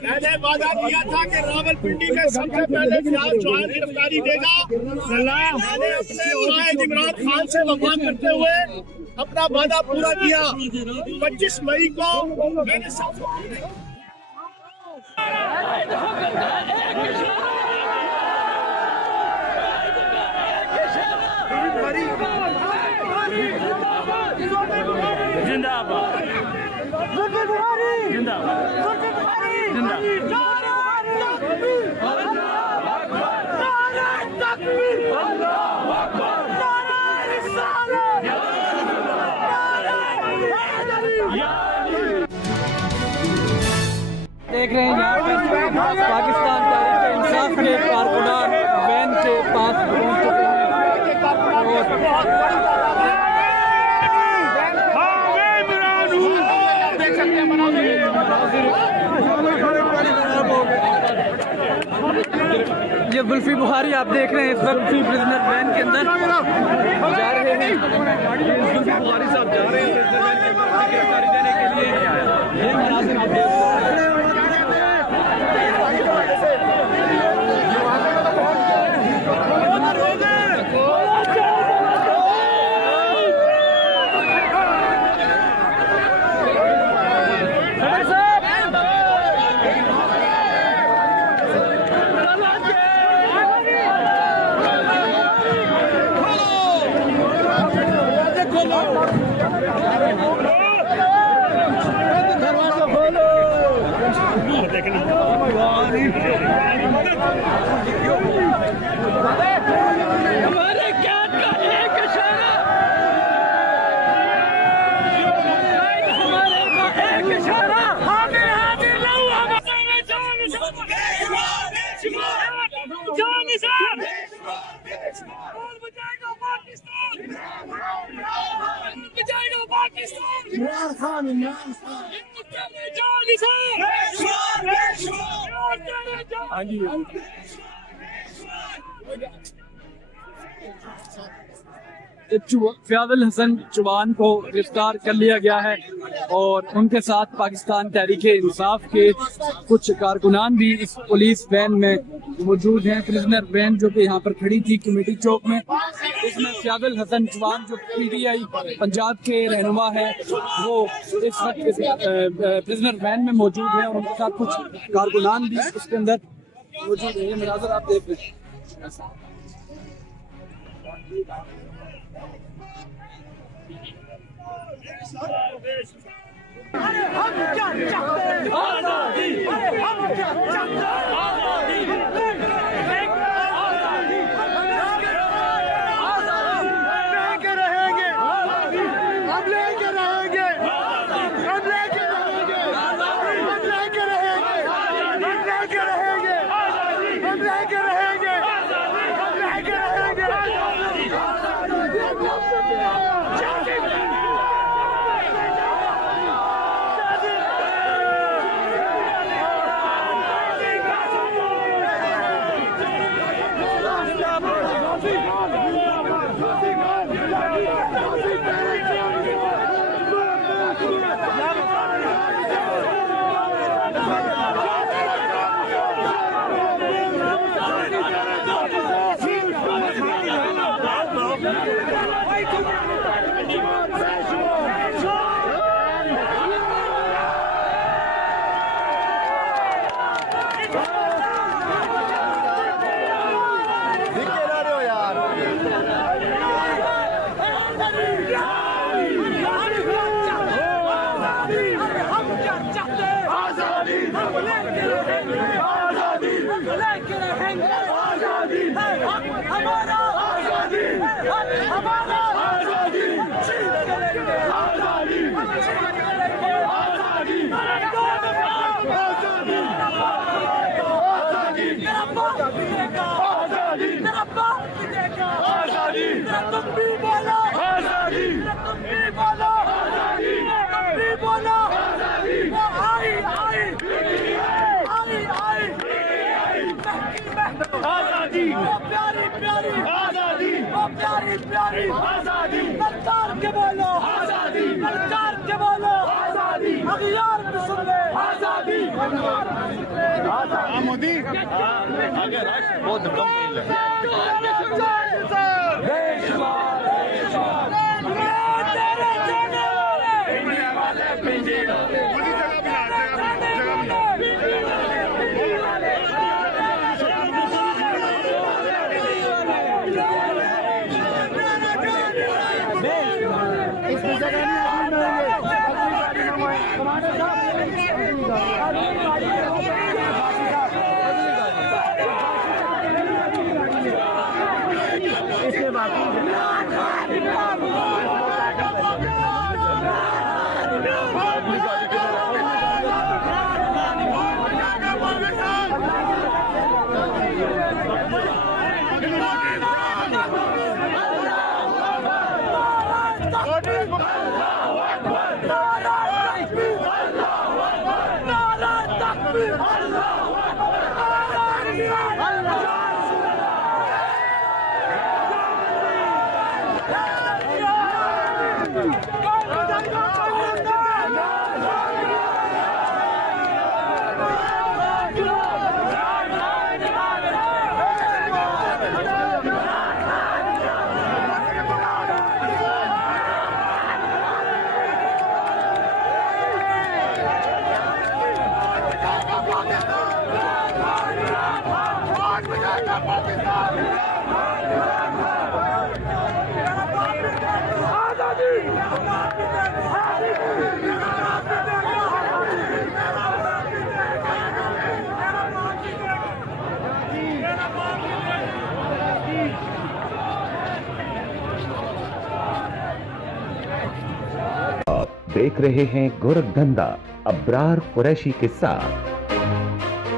मैंने वादा किया था कि रावलपिंडी में सबसे पहले फिलहाल चौहान गिरफ्तारी देगा। मैंने अपने कायद इमरान खान से वफा करते हुए अपना वादा पूरा किया। 25 मई को मैंने जिंदाबाद देख रहे हैं यहाँ पर पाकिस्तान तहरीक इंसाफ के कारकुनान वैन के पास पहुंच चुके हैं ये जुल्फी बुखारी आप देख रहे हैं इस वक्त प्रिजनर वैन के अंदर जा रहे हैं। जुल्फी बुखारी साहब जा रहे हैं प्रिजनर वैन के अंदर गिरफ्तारी देने के लिए। ये मनासिर आप देख रहे हैं। हमारे कैद का एक इशारा, हमारे का एक इशारा, हमें लहू हमारे जान फ़याज़ुल हसन चौहान को गिरफ्तार कर लिया गया है और उनके साथ पाकिस्तान तहरीक इंसाफ के कुछ कारकुनान भी इस पुलिस वैन में मौजूद हैं। प्रिजनर वैन जो कि यहाँ पर खड़ी थी कमेटी चौक में, इसमें फ़याज़ुल हसन चौहान जो PTI पंजाब के रहनुमा है वो इस वक्त प्रिजनर वैन में मौजूद है और उनके साथ कुछ कारकुनान भी इसके अंदर मौजूद है। मनाज़र आप देख रहे हैं। हम क्या चाहते हैं? आज़ादी। हम क्या चाहते हैं? आज़ादी। लेके रहेंगे, हम लेके रहेंगे, हम लेके रहेंगे, हम लेके रहेंगे, हम लेके रहेंगे, हम लेके रहेंगे, हम लेके रहेंगे। हमारा आज़ादी, हमारा आज़ादी। प्यारी प्यारी आजादी, ललकार के बोलो आजादी, ललकार के बोलो आजादी, अगियार पे सुन ले आजादी, मोदी आगे राष्ट्र बहुत देख रहे हैं गोरखधंधा अब्रार कुरैशी के साथ।